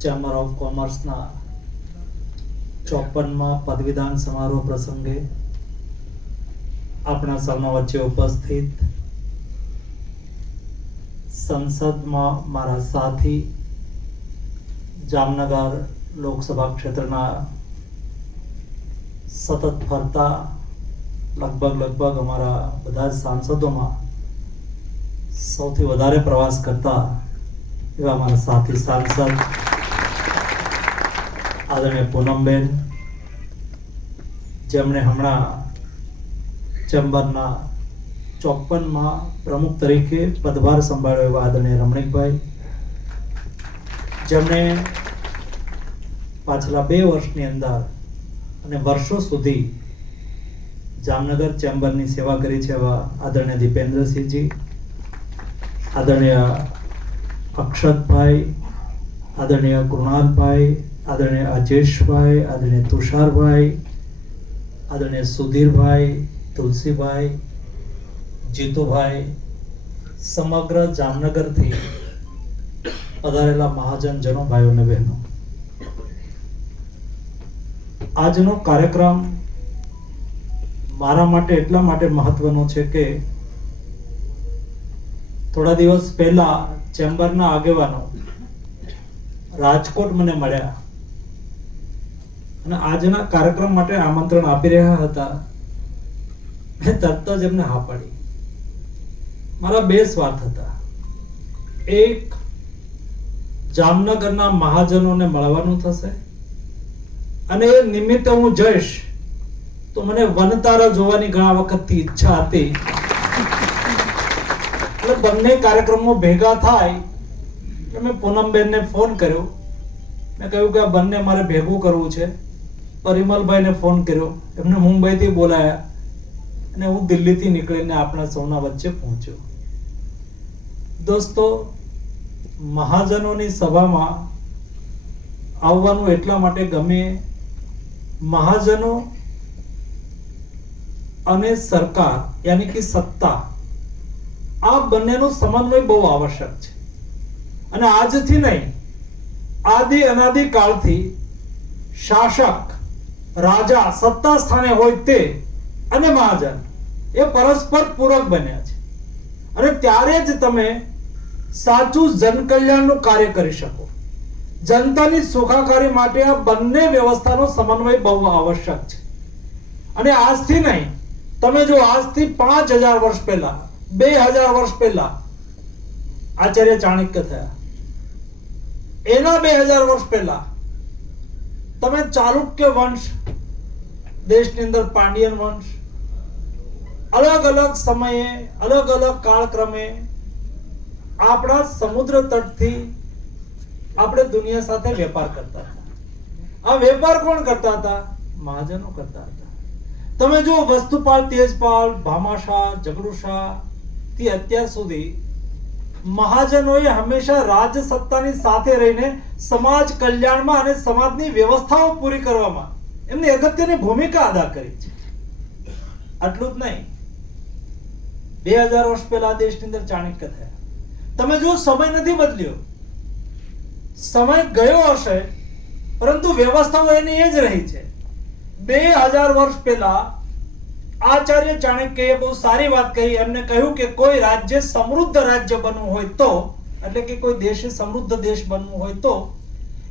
Chamber of કોમર્સના ચોપનમાં પદવીદાન સમારોહ પ્રસંગે આપણા સૌના વચ્ચે ઉપસ્થિત સંસદમાં મારા સાથી જામનગર લોકસભા ક્ષેત્રના સતત ફરતા લગભગ લગભગ અમારા બધા જ સાંસદોમાં સૌથી વધારે પ્રવાસ કરતા એવા અમારા સાથી સાંસદ આદરણીય પૂનમબેન, જેમણે હમણાં ચેમ્બરના ચોપનમાં પ્રમુખ તરીકે પદભાર સંભાળ્યો એવા આદરણીય રમણીકભાઈ, જેમણે પાછલા બે વર્ષની અંદર અને વર્ષો સુધી જામનગર ચેમ્બરની સેવા કરી છે એવા આદરણીય દીપેન્દ્રસિંહજી, આદરણીય અક્ષતભાઈ, આદરણીય કૃણાલભાઈ આદરણીય અજેશભાઈ આદરણીય તુષારભાઈ આદરણીય સુધીરભાઈ તુલસીભાઈ જીતુભાઈ સમગ્ર જામનગરથી પધારેલા મહાજનજનો ભાઈઓ અને બહેનો આજનો કાર્યક્રમ મારા માટે એટલા માટે મહત્વનો છે કે થોડા દિવસ પહેલા ચેમ્બરના આગેવાનો રાજકોટ મને મળ્યા અને આજના કાર્યક્રમ માટે આમંત્રણ આપી રહ્યા હતા. મેં તરત જ એમને હા પાડી. મારા બે સ્વાર્થ હતા. એક, જામનગરના મહાજનોને મળવાનું થશે. અને એ નિમિત્તે હું જઈશ તો મને વનતારા જોવાની ઘણા વખતથી ઈચ્છા હતી. એટલે બંને કાર્યક્રમો ભેગા થાય મેં પૂનમબેનને ફોન કર્યો. મેં કહ્યું કે આ બંને મારે ભેગું કરવું છે. પરિમલભાઈને ફોન કર્યો. એમને મુંબઈથી બોલાયા અને હું દિલ્હીથી નીકળીને આપણા સૌના વચ્ચે પહોંચ્યો. દોસ્તો, મહાજનોની સભામાં આવવાનું એટલા માટે ગમે, મહાજનો અને સરકાર, યાની કે સત્તા, આ બંનેનો સમન્વય બહુ આવશ્યક છે. અને આજથી નહીં, આદિ અનાદિ કાળથી શાસક રાજા સત્તા સ્થાને હોય તે અને મહાજન એ પરસ્પર પૂરક બન્યા છે. અને ત્યારે જ તમે સાચું જનકલ્યાણનું કાર્ય કરી શકો. જનતાની સુખાકારી માટે આ બંને વ્યવસ્થાનો સમન્વય બહુ આવશ્યક છે. અને આજથી નહીં, તમે જો આજથી પાંચ હજાર વર્ષ પહેલા, બે હજાર વર્ષ પહેલા આચાર્ય ચાણક્ય થયા. એના બે હજાર વર્ષ પહેલા તમે ચાલુક્ય વંશ, દેશની અંદર પાંડિયન વંશ, અલગ અલગ સમયે, અલગ અલગ કાળક્રમે આપણા સમુદ્ર તટથી આપણે દુનિયા સાથે વેપાર કરતા હતા. આ વેપાર કોણ કરતા હતા? મહાજનો કરતા હતા. તમે જો વસ્તુપાલ, તેજપાલ ભામાશા જગડુશા થી અત્યાર સુધી મહાજનોએ હંમેશા રાજ્ય સત્તાની સાથે રહીને સમાજ કલ્યાણમાં અને સમાજની વ્યવસ્થાઓ પૂરી કરવામાં એમની અગત્યની ભૂમિકા અદા કરી છે. આટલું જ નહીં. બે હજાર વર્ષ પહેલા દેશની અંદર ચાણક્ય થયા. તમે જો સમય નથી બદલ્યો. સમય ગયો હશે, પરંતુ વ્યવસ્થાઓ એની એ જ રહી છે. બે હજાર વર્ષ પહેલા આચાર્ય ચાણક્યએ બહુ સારી વાત કહી એમને કહ્યું કે કોઈ રાજ્ય સમૃદ્ધ રાજ્ય બનવું હોય તો, એટલે કે કોઈ દેશે સમૃદ્ધ દેશ બનવું હોય તો,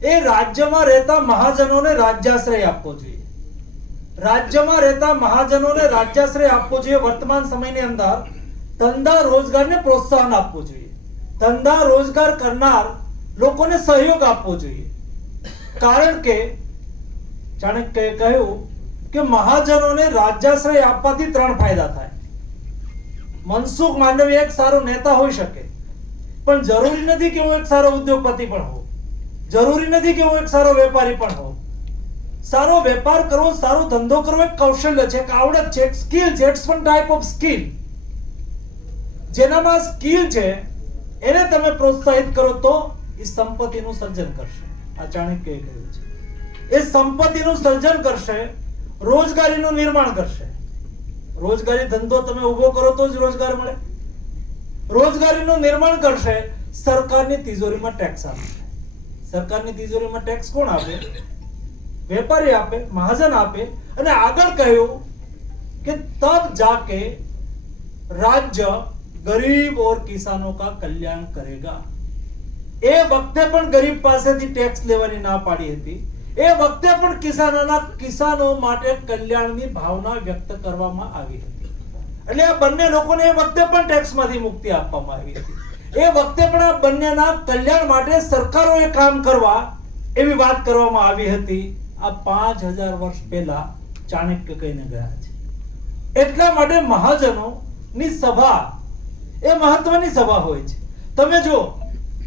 એ રાજ્યમાં રહેતા મહાજનોને રાજ્યાશ્રય આપવો જોઈએ. રાજ્યમાં રહેતા મહાજનોને રાજ્યાશ્રય આપવો જોઈએ વર્તમાન સમયની અંદર. ધંધા રોજગારને પ્રોત્સાહન આપવું જોઈએ. ધંધા રોજગાર કરનાર લોકોને સહયોગ આપવો જોઈએ. કારણ કે, ચાણક્યએ કહ્યું કે મહાજનોને રાજ્યાશ્રય આપવાથી ત્રણ ફાયદા થાય. મનસુખ માંડવી એક સારો નેતા હોઈ શકે, પણ જરૂરી નથી કે હું એક સારો ઉદ્યોગપતિ પણ હોઉં. જરૂરી નથી કે હું એક સારો વેપારી પણ હોઉં. સારો વેપાર કરવો, સારો ધંધો કરવો એક કૌશલ્ય છે, એક આવડત છે, એક સ્કિલ છે it's one type of skill જેનામાં સ્કિલ છે, એને તમે પ્રોત્સાહિત કરો તો એ સંપત્તિનું સર્જન કરશે. આ ચાણક્યએ કહ્યું છે. એ સંપત્તિનું સર્જન કરશે રોજગારીનું નિર્માણ કરશે. રોજગારી ધંધો તમે ઊભો કરો તો જ રોજગાર મળે. રોજગારીનું નિર્માણ કરશે સરકારની તિજોરીમાં ટેક્સ આપશે સરકારની તિજોરીમાં ટેક્સ કોણ આપે? વેપારી આપે, મહાજન આપે. અને આગળ કહ્યું કે તબ જાકે રાજ્ય ગરીબ ઓર કિસાનો કા કલ્યાણ કરેગા. એ વખતે પણ ગરીબ પાસેથી ટેક્સ લેવાની ના પાડી હતી. એ વખતે પણ કિસાનોના કિસાનો માટે કલ્યાણની ભાવના વ્યક્ત કરવામાં આવી હતી. એટલે આ બંને લોકોને એ વખતે પણ ટેક્સમાંથી મુક્તિ આપવામાં આવી હતી. એ વખતે પણ આ બંનેના કલ્યાણ માટે સરકારોએ કામ કરવા એવી વાત કરવામાં આવી હતી. આ પાંચ હજાર વર્ષ પહેલા ચાણક્ય કહીને ગયા છે. એટલા માટે મહાજનો ની સભા, એ મહત્વની સભા હોય છે. તમે જો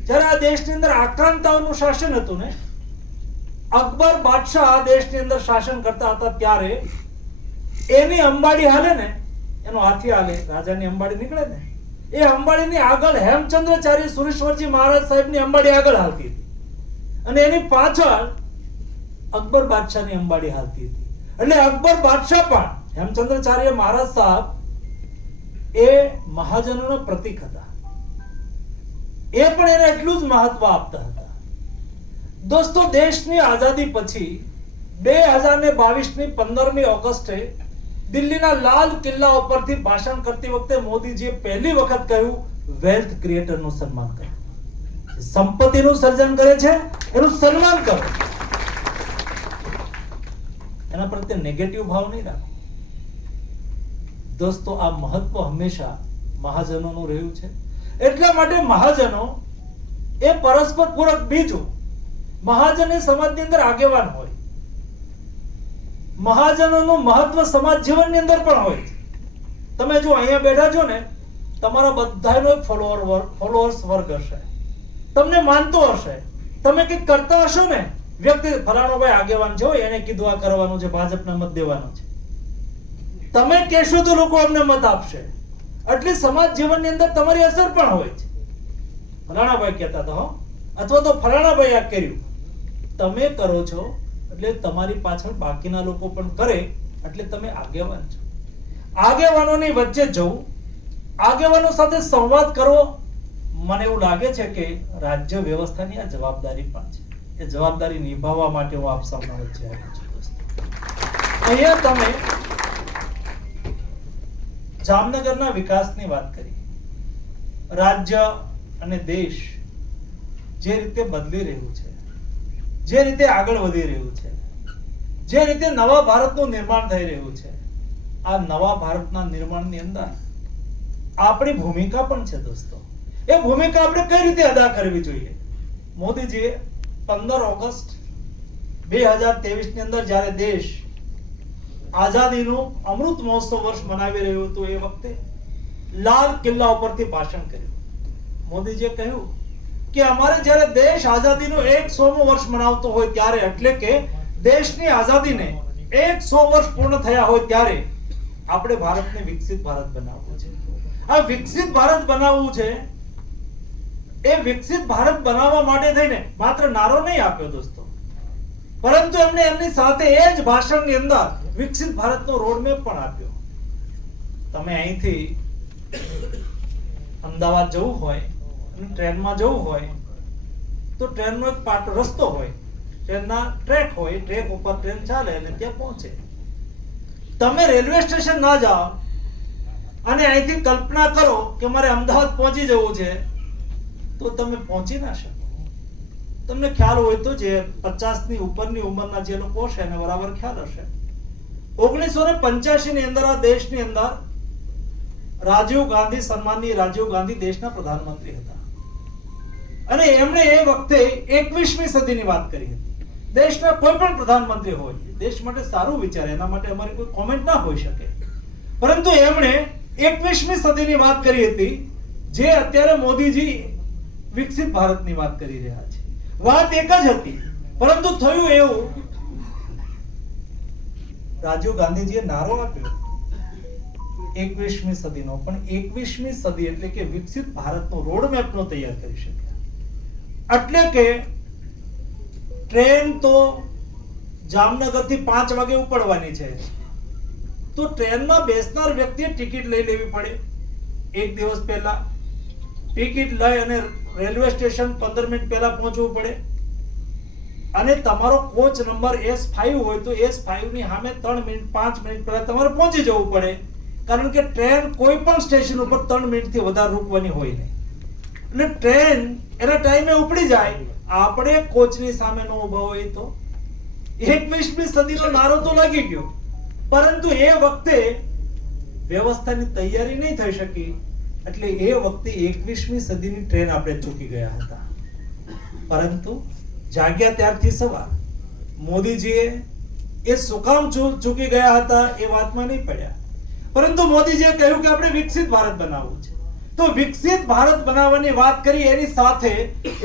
જ્યારે આ દેશની અંદર આક્રાંતાઓનું શાસન હતું ને અકબર બાદશાહ દેશની અંદર શાસન કરતા હતા ત્યારે, એની અંબાડી હાલે ને, એનો હાથી હાલે, રાજાની અંબાડી નીકળે ને, એ અંબાડીની આગળ હેમચંદ્રાચાર્ય સુરેશ્વરજી મહારાજ સાહેબની અંબાડી આગળ હાલતી હતી. અને એની પાછળ અકબર બાદશાહની અંબાડી હાલતી હતી. એટલે અકબર બાદશાહ પણ, હેમચંદ્રાચાર્ય મહારાજ સાહેબ, એ મહાજનોના પ્રતિક હતા. એ પણ એને એટલું જ મહત્વ આપતા હતા. દોસ્તો, દેશની આઝાદી પછી બે હજાર ને બાવીસની પંદરમી ઓગસ્ટે દિલ્હીના લાલ કિલ્લા ઉપરથી ભાષણ કરતી વખતે મોદીજીએ પહેલી વખત કહ્યું વેલ્થ ક્રિએટરનું સન્માન કરો. સંપત્તિનું સર્જન કરે છે, એનું સન્માન કરો. એના પ્રત્યે નેગેટિવ ભાવ નહીં રાખો. દોસ્તો, આ મહત્વ હંમેશા મહાજનોનું રહ્યું છે. એટલા માટે મહાજનો એ પરસ્પર પૂરક બીજું મહાજન એ સમાજની અંદર આગેવાન હોય. મહાજનોનું મહત્વ સમાજ જીવનની અંદર પણ હોય તમે જો અહીંયા બેઠા છો ને, તમારા બધાનો એક ફોલોવર ફોલોઅર્સ વર્ગ હશે. તમને માનતો હશે. તમે કંઈક કરતા હશો ને, વ્યક્તિ ફલાણો ભાઈ આગેવાન છે એને કીધું આ કરવાનું છે, ભાજપને મત દેવાનો છે. તમે કહેશો તો લોકો અમને મત આપશે. એટલે સમાજ જીવનની અંદર તમારી અસર પણ હોય છે. ફલાણા ભાઈ કહેતા હતા હો. અથવા તો ફલાણા ભાઈ આ કર્યું. તમે કરો છો, એટલે તમારી પાછળ બાકીના લોકો પણ કરે, એટલે તમે આગેવાન છો. આગેવાનોની વચ્ચે જવું, આગેવાનો સાથે સંવાદ કરવો, મને એવું લાગે છે કે રાજ્ય વ્યવસ્થાની આ જવાબદારી પણ છે. એ જવાબદારી નિભાવવા માટે હું આપ સામે વચ્ચે આવ્યો છું. અહીંયા તમે જામનગરના વિકાસની વાત કરી. રાજ્ય અને દેશ જે રીતે બદલી રહ્યું છે જે રીતે આગળ વધી રહ્યું છે, જે રીતે નવા ભારતનું નિર્માણ થઈ રહ્યું છે, આ નવા ભારતના નિર્માણની અંદર આપણી ભૂમિકા પણ છે દોસ્તો. એ ભૂમિકા આપણે કઈ રીતે અદા કરવી જોઈએ? મોદીજીએ પંદર ઓગસ્ટ બે હજારની અંદર જ્યારે દેશ આઝાદીનું અમૃત મહોત્સવ વર્ષ મનાવી રહ્યું હતું એ વખતે લાલ કિલ્લા ઉપરથી ભાષણ કર્યું. મોદીજીએ કહ્યું કે અમારે જ્યારે દેશ આઝાદીનું એક વર્ષ મનાવતો હોય ત્યારે, એટલે કે દેશની આઝાદીને એકસો વર્ષ પૂર્ણ થયા હોય ત્યારે આપણે ભારતને વિકસિત ભારત બનાવવું છે. આ વિકસિત ભારત બનાવવું છે, એ વિકસિત ભારત બનાવવા માટે થઈને માત્ર નારો નહીં આપ્યો દોસ્તો. પરંતુ એમને એમની સાથે એ જ ભાષણની અંદર વિકસિત ભારતનો રોડમેપ પણ આપ્યો. તમે અહીંથી અમદાવાદ જવું હોય ટ્રેનમાં જવું હોય, તો ટ્રેનનો એક પાટ, રસ્તો હોય. ટ્રેનના ટ્રેક હોય, ટ્રેક ઉપર ટ્રેન ચાલે અને ત્યાં પહોંચે. તમે રેલવે સ્ટેશન ના જાઓ અને અહીંથી કલ્પના કરો કે મારે અમદાવાદ પહોંચી જવું છે, તો તમે પહોંચી ના શકો. તમને ખ્યાલ હોય તો જે પચાસની ઉપરની ઉંમરના જે લોકો હશે એને બરાબર ખ્યાલ હશે. ઓગણીસો ને પંચ્યાસી ની અંદર આ દેશની અંદર રાજીવ ગાંધી સન્માનની રાજીવ ગાંધી દેશના પ્રધાનમંત્રી હતા. અને એમણે એ વખતે એકવીસમી સદીની વાત કરી હતી. દેશના કોઈ પણ પ્રધાનમંત્રી હોય દેશ માટે સારું વિચારે, એના માટે અમારી કોઈ કોમેન્ટ ના હોઈ શકે. પરંતુ એમણે એકવીસમી સદીની વાત કરી હતી, જે અત્યારે મોદીજી વિકસિત ભારતની વાત કરી રહ્યા છે. વાત એક જ હતી, પરંતુ થયું એવું, રાજીવ ગાંધીજીએ નારો આપ્યો. એકવીસમી સદીનો, પણ એકવીસમી સદી એટલે કે વિકસિત ભારતનો રોડમેપ નો તૈયાર કરી શક્યા. એટલે કે ટ્રેન તો જામનગરથી પાંચ વાગે ઉપડવાની છે. તો ટ્રેનમાં બેસનાર વ્યક્તિએ ટિકિટ લઈ લેવી પડે. એક દિવસ પહેલા ટિકિટ લઈ અને રેલવે સ્ટેશન પંદર મિનિટ પહેલા પહોંચવું પડે. અને તમારો કોચ નંબર એસ ફાઈવ હોય તો એસની સામે ત્રણ મિનિટ, પાંચ મિનિટ પહેલા તમારે પહોંચી જવું પડે. કારણ કે ટ્રેન કોઈ પણ સ્ટેશન ઉપર ત્રણ મિનિટથી વધારે રૂકવાની હોય નહીં. એટલે ટ્રેન એના ટાઈમે ઉપડી જાય. આપણે કોચની સામે નો ઊભા હોય તો. એકવીસમી સદીનો નારો તો લાગી ગયો. પરંતુ એ વખતે વ્યવસ્થાની તૈયારી નહીં થઈ શકી. એટલે એ વખતે એકવીસમી સદીની ટ્રેન આપણે ચૂકી ગયા હતા. પરંતુ જાગ્યા ત્યારથી સવાર. મોદીજીએ એ શું કામ ચૂકી ગયા હતા એ વાતમાં નહીં પડ્યા. પરંતુ મોદીજીએ કહ્યું કે આપણે વિકસિત ભારત બનાવવું છે. તો વિકસિત ભારત બનાવવાની વાત કરી એની સાથે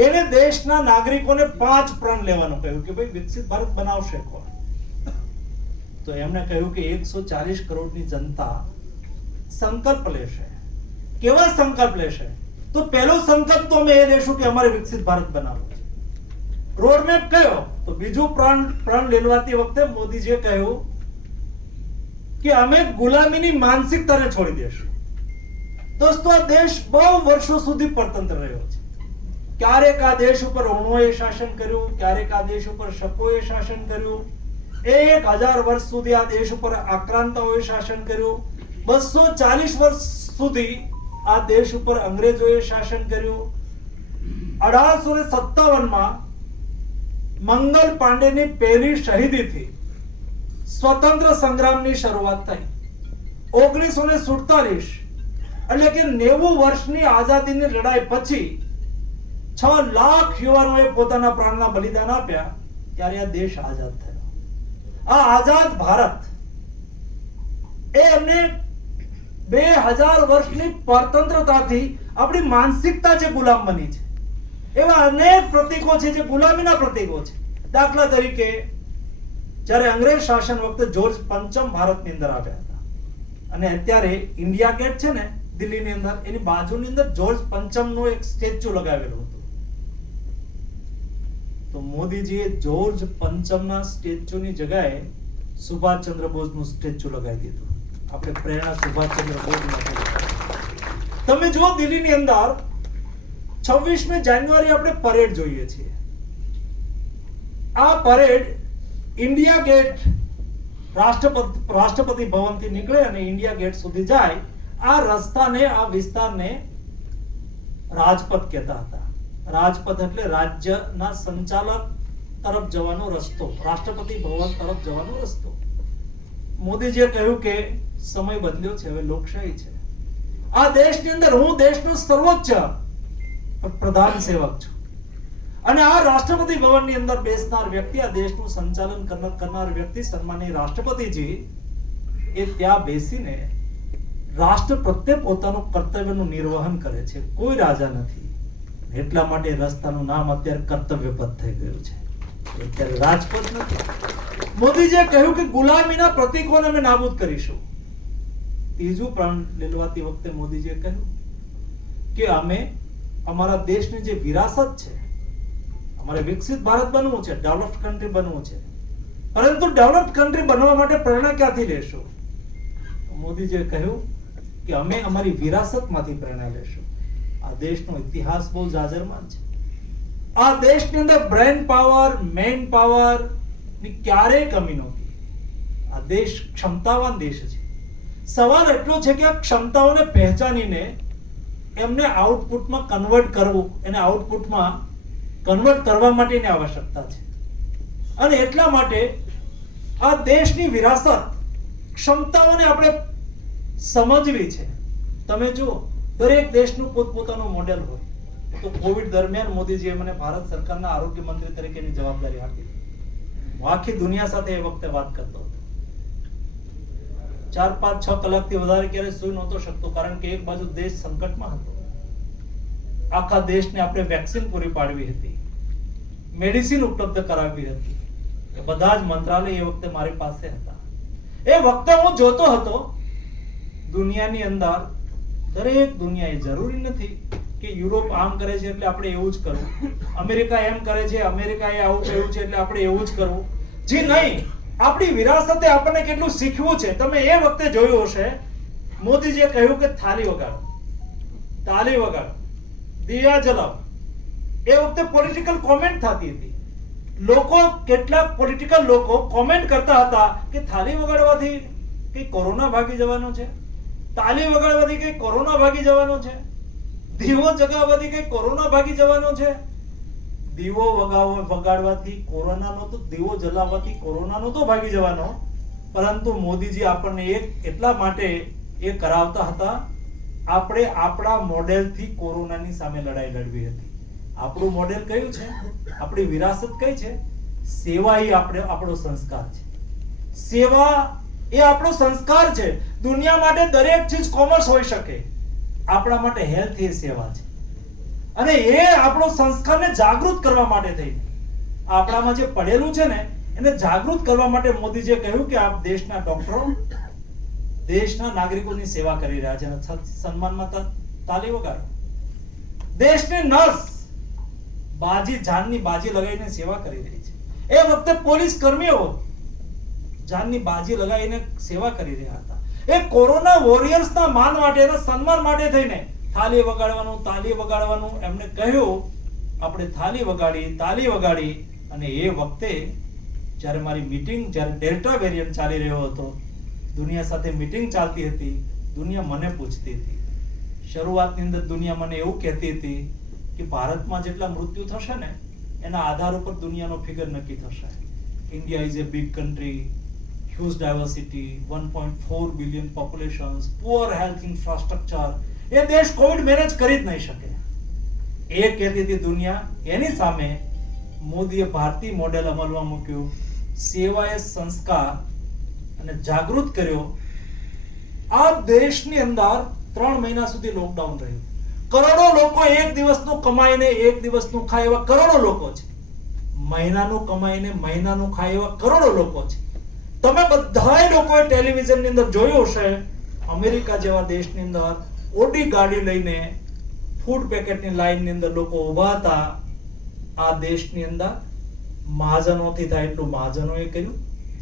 એને દેશના નાગરિકોને પાંચ પ્રણ લેવાનું કહ્યું કે ભાઈ વિકસિત ભારત બનાવશે કોણ? તો એમણે કહ્યું કે એકસો ચાલીસ કરોડની જનતા સંકલ્પ લેશે. કેવા સંકલ્પ લેશે? તો પહેલો સંકલ્પ તો અમે એ લેશું કે અમારે વિકસિત ભારત બનાવવું છે. રોડમેપ કયો? તો બીજું પ્રણ પ્રણ લેવાતી વખતે મોદીજીએ કહ્યું કે અમે ગુલામીની માનસિકતાને છોડી દેશું. દોસ્તો, આ દેશ બહુ વર્ષો સુધી પરતંત્ર રહ્યો છે. ક્યારેક આ દેશ ઉપર અણુઓએ શાસન કર્યું, ક્યારેક આ દેશ ઉપર શકોએ શાસન કર્યું. એક હજાર વર્ષ સુધી આ દેશ ઉપર આક્રાંતાઓએ શાસન કર્યું. બસો ચાલીસ વર્ષ સુધી આ દેશ ઉપર અંગ્રેજોએ શાસન કર્યું. અઢારસો ને સત્તાવનમાં મંગલ પાંડેની પહેલી શહીદીથી સ્વતંત્ર સંગ્રામની શરૂઆત થઈ. ઓગણીસો ને સુડતાલીસ એટલે કે નેવું વર્ષની આઝાદીની લડાઈ પછી છ લાખ યુવાનોએ પોતાના પ્રાણના બલિદાન આપ્યા, ત્યારે આ દેશ આઝાદ થયો. આ આઝાદ ભારત એ એમને બે હજાર વર્ષની પરતંત્રતાથી આપણી માનસિકતા જે ગુલામ બની છે, એવા અનેક પ્રતીકો છે જે ગુલામીના પ્રતીકો છે. દાખલા તરીકે, જ્યારે અંગ્રેજ શાસન વખતે જોર્જ પંચમ ભારતની અંદર આવ્યા હતા, અને અત્યારે ઇન્ડિયા ગેટ છે ને દિલ્હીની અંદર, એની બાજુની અંદર જોર્જ પંચમનો એક સ્ટેચ્યુ લગાવેલો હતો. તો મોદીજીએ જોર્જ પંચમના સ્ટેચ્યુની જગ્યાએ સુભાષચંદ્ર બોઝનું સ્ટેચ્યુ લગાવી દીધું. આપણે પ્રેરણા સુભાષચંદ્ર બોઝ તમે જુઓ દિલ્હીની અંદર, છવ્વીસમી જાન્યુઆરી આપણે પરેડ જોઈએ છીએ. આ પરેડ ઇન્ડિયા ગેટ રાષ્ટ્રપતિ રાષ્ટ્રપતિ ભવનથી નીકળે અને ઇન્ડિયા ગેટ સુધી જાય આ રસ્તાને આ વિસ્તારને રાજપથ કહેતા હતા. રાજપથ એટલે રાજ્યના સંચાલક તરફ જવાનો રસ્તો, રાષ્ટ્રપતિ ભવન તરફ જવાનો રસ્તો. મોદીજીએ કહ્યું કે સમય બદલ્યો છે, હવે લોકશાહી છે. આ દેશની અંદર હું દેશનો સર્વોચ્ચ પ્રધાન સેવક છું. અને આ રાષ્ટ્રપતિ ભવનની અંદર બેસનાર વ્યક્તિ, આ દેશનું સંચાલન કરનાર વ્યક્તિ, સન્માનીય રાષ્ટ્રપતિજી, એ ત્યાં બેસીને રાષ્ટ્ર પ્રત્યે પોતાનું કર્તવ્યનું નિર્વહન કરે છે. કોઈ રાજા નથી. એટલા માટે રસ્તાનું નામ અત્યારે કર્તવ્ય પથ થઈ ગયું છે. અત્યારે રાજપથ નથી. મોદીજીએ કહ્યું કે ગુલામીના પ્રતીકોને અમે નાબૂદ કરીશું. ત્રીજું પ્રાણ લેલવાતી વખતે મોદીજીએ કહ્યું કે અમે અમારા દેશની જે વિરાસત છે, અમારે વિકસિત ભારત બનવું છે, ડેવલપ્ડ કન્ટ્રી બનવું છે. પરંતુ ડેવલપ્ડ કન્ટ્રી બનવા માટે પ્રેરણા ક્યાંથી લેશો? મોદીજીએ કહ્યું કે અમે અમારી વિરાસતમાંથી પ્રેરણા લેશું. આ દેશનો ઇતિહાસ બહુ જાજરમાન છે. આ દેશની અંદર બ્રેન પાવર, મેન પાવરની ક્યારેય કમી નહોતી. આ દેશ ક્ષમતાવાન દેશ છે. સવાલ એટલો છે કે આ ક્ષમતાઓને પહેચાનીને એમને આઉટપુટમાં કન્વર્ટ કરવું, એને આઉટપુટમાં કન્વર્ટ કરવા માટેની આવશ્યકતા છે. અને એટલા માટે આ દેશની વિરાસત ક્ષમતાઓને આપણે સમજવી છે. તમે જુઓ, દરેક દેશનું પોતપોતાનું મોડેલ હોય. તો કોવિડ દરમિયાન મોદીજીએ મને ભારત સરકારના આરોગ્ય મંત્રી તરીકેની જવાબદારી આપી. આખી દુનિયા સાથે એ વખતે વાત કરતો હતો. ચાર, પાંચ, છ કલાકથી વધારે ક્યારે સુઈ નહોતો શકતો, કારણ કે એક બાજુ દેશ સંકટમાં હતો. આખા દેશને આપણે વેક્સિન પૂરી પાડવી હતી. મેડિસિન ઉપલબ્ધ કરાવવી હતી. બધા જ મંત્રાલય એ વખતે મારી પાસે હતા. એ વખતે હું જોતો હતો દુનિયાની અંદર દરેક દુનિયા એ જરૂરી નથી કે યુરોપ આમ કરે છે એટલે આપણે એવું જ કરવું. અમેરિકા એમ કરે છે, અમેરિકા એ આવું કહ્યું છે એટલે આપણે એવું જ કરવું. જી નહીં, આપણી વિરાસતે આપણને કેટલું શીખવું છે? તમે એ વખતે જોયું હશે, મોદીજીએ કહ્યું કે થાલી વગાડો. તાલી વગાડો. દિયા જલાવ. એ વખતે પોલિટિકલ કોમેન્ટ થતી હતી. લોકો, કેટલાક પોલિટિકલ લોકો કોમેન્ટ કરતા હતા કે થાળી વગાડવાથી કે કોરોના ભાગી જવાનો છે? તાલી વગાડવાથી કઈ કોરોના ભાગી જવાનો છે? દીવો જગાવવાથી કઈ કોરોના ભાગી જવાનો છે? દીવો વગાવો વગાડવાથી કોરોનાનો તો દીવો જલાવવાથી કોરોનાનો તો ભાગી જવાનો. પરંતુ મોદીજી આપણને એક એટલા માટે એ કરાવતા હતા, આપણે આપણા મોડેલથી કોરોનાની સામે લડાઈ લડવી હતી. આપણું મોડેલ કયું છે? આપણી વિરાસત કઈ છે? સેવા એ આપણે, આપણો સંસ્કાર છે. સેવા એ આપણો સંસ્કાર છે. દુનિયા માટે દરેક ચીજ કોમર્સ હોઈ શકે. આપણા માટે હેલ્થ એ સેવા છે. અને એ આપણો સંસ્કારને જાગૃત કરવા માટે થઈ. આપણામાં જે પડેલું છે ને, એને જાગૃત કરવા માટે મોદીજીએ કહ્યું કે આપ દેશના ડોક્ટરો દેશના નાગરિકોની સેવા કરી રહ્યા છે. સન્માનમાં તાલી વગાડો. દેશની નર્સ બાજી જાનની બાજી લગાવીને સેવા કરી રહી છે. એ વખતે પોલીસ કર્મીઓ જાનની બાજી લગાવીને સેવા કરી રહ્યા હતા. એ કોરોના વોરિયર્સના માન માટે એના સન્માન માટે થઈને થાલી વગાડવાનું, તાલી વગાડવાનું એમણે કહ્યું, આપણે થાલી વગાડી, તાલી વગાડી. અને એ વખતે જ્યારે મારી મીટિંગ, જ્યારે ડેલ્ટા વેરિયન્ટ ચાલી રહ્યો હતો, દુનિયા સાથે મીટિંગ ચાલતી હતી, દુનિયા મને પૂછતી હતી. શરૂઆતની અંદર દુનિયા મને એવું કહેતી હતી કે ભારતમાં જેટલા મૃત્યુ થશે ને, એના આધાર ઉપર દુનિયાનો ફિગર નક્કી થશે. India is a big country one point four billion population poor health infrastructure એ દેશ કોવિડ મેનેજ કરી જ નહીં શકે. એ કહેતી હતી દુનિયા. એની સામે મોદીએ ભારતીય મોડેલ અમલમાં મૂક્યું. સેવાએ સંસ્કાર અને જાગૃત કર્યો. આ દેશની અંદર ત્રણ મહિના સુધી લોકડાઉન રહ્યું. કરોડો લોકો એક દિવસનું કમાઈને એક દિવસનું ખાય એવા કરોડો લોકો છે. મહિનાનું કમાઈને મહિનાનું ખાય એવા કરોડો લોકો છે. તમે બધાય લોકોએ ટેલિવિઝનની અંદર જોયું હશે, અમેરિકા જેવા દેશની અંદર ઓડી ગાડી લઈને ફૂડ પેકેટની લાઈનની અંદર લોકો ઊભા હતા. આ દેશની અંદર મહાજનોથી થાય એટલું મહાજનોએ કર્યું,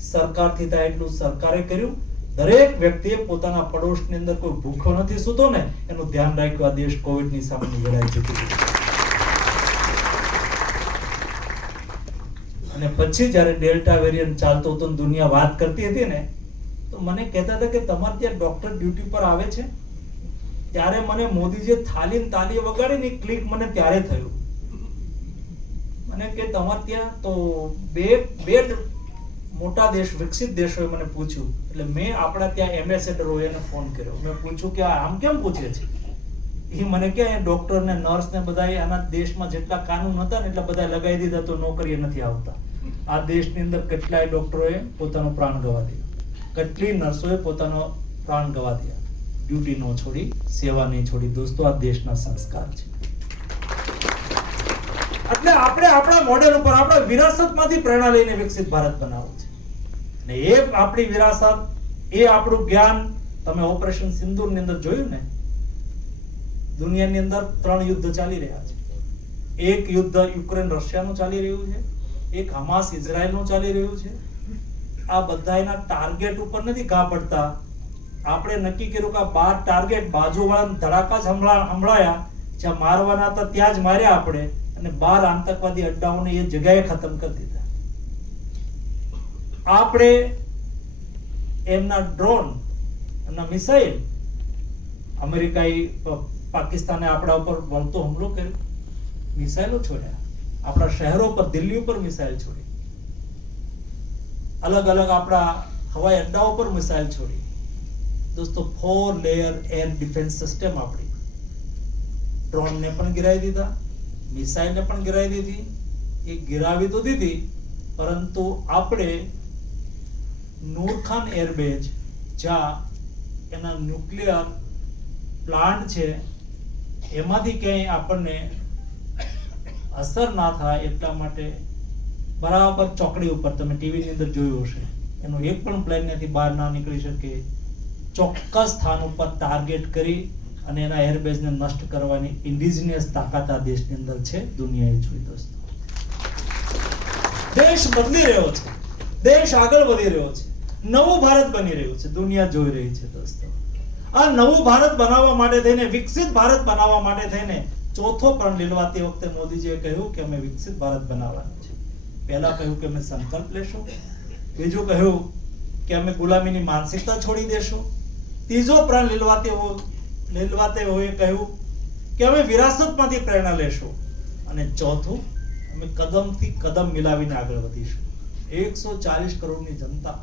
સરકારથી થાય એટલું સરકારે કર્યું. દરેક વ્યક્તિએ પોતાના પડોશની અંદર કોઈ ભૂખો નથી સૂતો ને, એનું ધ્યાન રાખ્યું આ દેશ કોવિડની સામે લડાઈ જીતી અને પછી જ્યારે ડેલ્ટા વેરિયન્ટ ચાલતો હતો દુનિયા વાત કરતી હતી ને, તો મને કહેતા હતા કે તમારે ત્યાં ડોક્ટર ડ્યુટી પર આવે છે? ત્યારે મને મોદીજીએ થાલી ને તાલી વગાડી ને ક્લિક મને ત્યારે થયું. મને કે તમારે ત્યાં તો બે બે મોટા દેશ, વિકસિત દેશોએ મને પૂછ્યું. એટલે મેં આપણા ત્યાં એમ્બેસેડર હોય એને ફોન કર્યો. મેં પૂછ્યું કે આમ કેમ પૂછે છે? એ મને કે ડોક્ટર ને નર્સ ને બધા આના દેશમાં જેટલા કાનૂન હતા ને એટલા બધા લગાવી દીધા તો નોકરીએ નથી આવતા. આ દેશની અંદર કેટલાય ડોક્ટરોએ પોતાનો પ્રાણ ગવા દીધો. કેટલી નર્સોએ પોતાનો પ્રાણ ગવા દીધા. ડ્યુટી ન છોડી, સેવા નહીં છોડી, દોસ્તો, આ દેશના સંસ્કાર છે. એટલે આપણે આપણા મોડેલ ઉપર, આપણા વિરાસતમાંથી પ્રેરણા લઈને વિકસિત ભારત બનાવવું છે. અને એ આપણી વિરાસત, એ આપણું જ્ઞાન, તમે ઓપરેશન સિંદૂરની અંદર જોયું ને? દુનિયાની અંદર ત્રણ યુદ્ધ ચાલી રહ્યા છે. એક યુદ્ધ યુક્રેન રશિયાનું ચાલી રહ્યું છે એક હમાસ ઇઝરાયલનું ચાલી રહ્યું છે? આ બધા એના ટાર્ગેટ ઉપર નથી ઘા પડતા. આપણે નક્કી કર્યું કે બાર ટાર્ગેટ બાજુવાળા ધડાકા જ હમણાં જ્યાં મારવાના હતા ત્યાં જ માર્યા આપણે અને બાર આતંકવાદી અડ્ડાઓને એ જગ્યાએ ખતમ કરી દીધા. આપણે એમના ડ્રોન અને મિસાઇલ અમેરિકાએ પાકિસ્તાને આપણા ઉપર વળતો હુમલો કર્યો. મિસાઇલો છોડ્યા આપણા શહેરો પર, દિલ્હી ઉપર મિસાઇલ છોડી. અલગ અલગ આપણા હવાઈ અડ્ડાઓ પર મિસાઇલ છોડી. દોસ્તો four layer air defence system આપણી. ડ્રોનને પણ ગિરાવી દીધા મિસાઇલને પણ ગિરાવી દીધી. એ ગિરાવી તો દીધી, પરંતુ આપણે નૂરખાન એરબેઝ જ્યાં એના ન્યુક્લિયર પ્લાન્ટ છે, એમાંથી ક્યાંય આપણને અસર ના થાય એટલા માટે બરાબર ચોકડી ઉપર તમે ટીવીની અંદર જોયું હશે. એનો એક પણ પ્લેન નથી બહાર ના નીકળી શકે. ચોક્કસ સ્થાન ઉપર ટાર્ગેટ કરી અને એના એરબેઝને નષ્ટ કરવાની ઇન્ડિજિનિયસ તાકાત આ દેશની અંદર છે. દુનિયાએ જોઈ દોસ્તો. દેશ બદલી રહ્યો છે. દેશ આગળ વધી રહ્યો છે. નવું ભારત બની રહ્યું છે. દુનિયા જોઈ રહી છે દોસ્તો. આ નવું ભારત બનાવવા માટે થઈને, વિકસિત ભારત બનાવવા માટે થઈને ચોથો પ્રણ લીલવાતી વખતે મોદીજીએ કહ્યું કે અમે વિકસિત ભારત બનાવવાનું છે. પહેલા કહ્યું કે અમે સંકલ્પ લેશો. બીજું કહ્યું કે અમે ગુલામીની માનસિકતા છોડી દેશો. ત્રીજો પ્રણ લીલવાતે લીલવાતે હોય કહ્યું કે અમે વિરાસતમાંથી પ્રેરણા લેશો. અને ચોથું, અમે કદમથી કદમ મિલાવીને આગળ વધીશું. એકસો ચાલીસ કરોડની જનતા.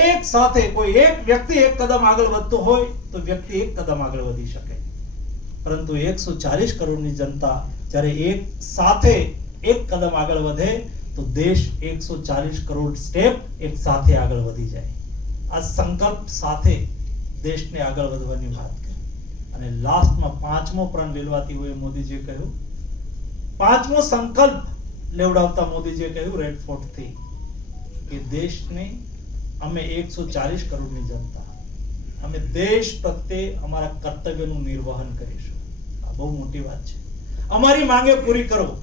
એક સાથે કોઈ એક વ્યક્તિ એક કદમ આગળ વધતો હોય તો વ્યક્તિ એક કદમ આગળ વધી શકે. પરંતુ એકસો ચાલીસ કરોડની જનતા જ્યારે એક સાથે એક કદમ આગળ વધે, તો દેશ એકસો ચાલીસ કરોડ સ્ટેપ એક સાથે આગળ વધી જાય. આ સંકલ્પ સાથે દેશને આગળ વધવાની વાત કરી. અને લાસ્ટમાં પાંચમો પ્રણ લેલવાતી હોય મોદીજીએ કહ્યું. પાંચમો સંકલ્પ લેવડાવતા મોદીજીએ કહ્યું રેડ ફોર્ટથી કે દેશને અમે એકસો ચાલીસ કરોડની જનતા અમે દેશ પ્રત્યે અમારા કર્તવ્યનું નિર્વહન કરીશું. આ બહુ મોટી વાત છે. અમારી માંગે પૂરી કરો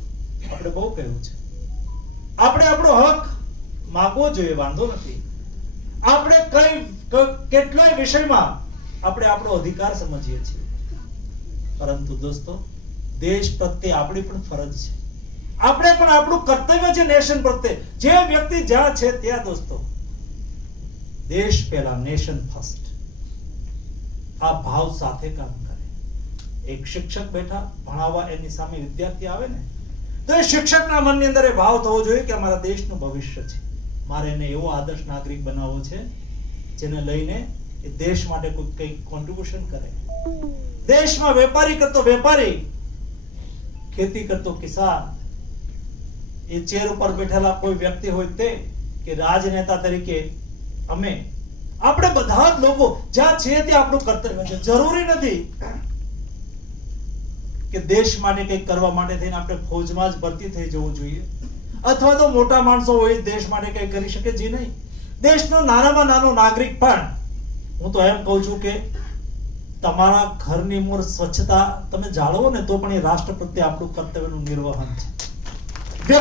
આપણે બહુ કહ્યું છે. આપણે આપણો હક માગવો જોઈએ, વાંધો નથી. આપણે કઈ કેટલાય વિષયમાં આપણે આપણો અધિકાર સમજીએ છીએ. પરંતુ દોસ્તો, દેશ પ્રત્યે આપણી પણ ફરજ છે. આપણે પણ આપણું કર્તવ્ય છે નેશન પ્રત્યે. જે વ્યક્તિ જ્યાં છે ત્યાં દોસ્તો. દેશ પહેલા નેશન ફર્સ્ટ. આ ભાવ સાથે કામ કરે. એક શિક્ષક બેઠા ભણાવવા એની સામે વિદ્યાર્થી આવે ને, તો એ શિક્ષકના મનની અંદર એ ભાવ થવો જોઈએ કે અમારા દેશનું ભવિષ્ય છે. મારે એને એવો આદર્શ નાગરિક બનાવવો છે, જેને લઈને એ દેશ માટે કોઈ કંઈક કોન્ટ્રીબ્યુશન કરે. દેશમાં વેપારી કરતો વેપારી, ખેતી કરતો કિસાન, એ ચેર ઉપર બેઠેલા કોઈ વ્યક્તિ હોય તે, કે રાજનેતા તરીકે અમે આપણે બધા જ લોકો જ્યાં છે ત્યાં આપણું કર્તવ્ય છે. જરૂરી નથી કે દેશ માટે કંઈક કરવા માટે થઈને આપણે ફોજમાં જ ભરતી થઈ જવું જોઈએ. અથવા તો મોટા માણસો હોય દેશ માટે કંઈ કરી શકે જે નહીં. દેશનો નાનામાં નાનો નાગરિક પણ, હું તો એમ કહું છું કે તમારા ઘરની મૂળ સ્વચ્છતા તમે જાળવો ને તો પણ એ રાષ્ટ્ર પ્રત્યે આપણું કર્તવ્યનું નિર્વહન છે.